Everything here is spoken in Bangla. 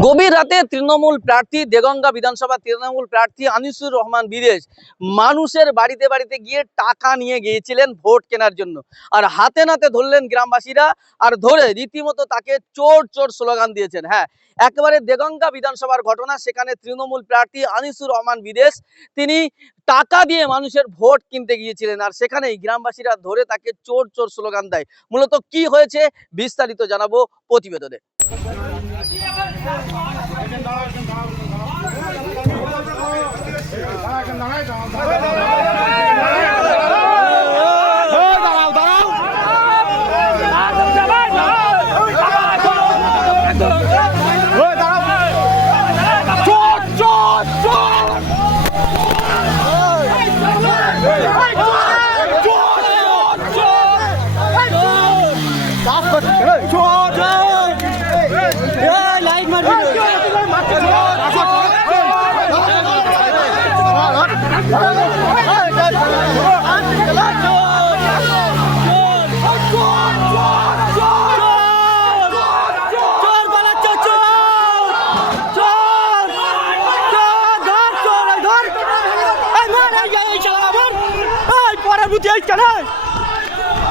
গভীর রাতে তৃণমূল প্রার্থী দেগঙ্গা বিধানসভা তৃণমূল প্রার্থী আনিসুর রহমান বিদেশ মানুষের বাড়িতে বাড়িতে গিয়ে টাকা নিয়ে গিয়েছিলেন ভোট কেনার জন্য। আর হাতে নাতে ধরলেন গ্রামবাসীরা, আর ধরে রীতিমতো তাকে চোর চোর স্লোগান দিয়েছেন। হ্যাঁ, একেবারে দেগঙ্গা বিধানসভার ঘটনা। সেখানে তৃণমূল প্রার্থী আনিসুর রহমান বিদেশ তিনি টাকা দিয়ে মানুষের ভোট কিনতে গিয়েছিলেন, আর সেখানেই গ্রামবাসীরা ধরে তাকে চোর চোর স্লোগান দেয়। মূলত কি হয়েছে বিস্তারিত জানাবো প্রতিবেদনে।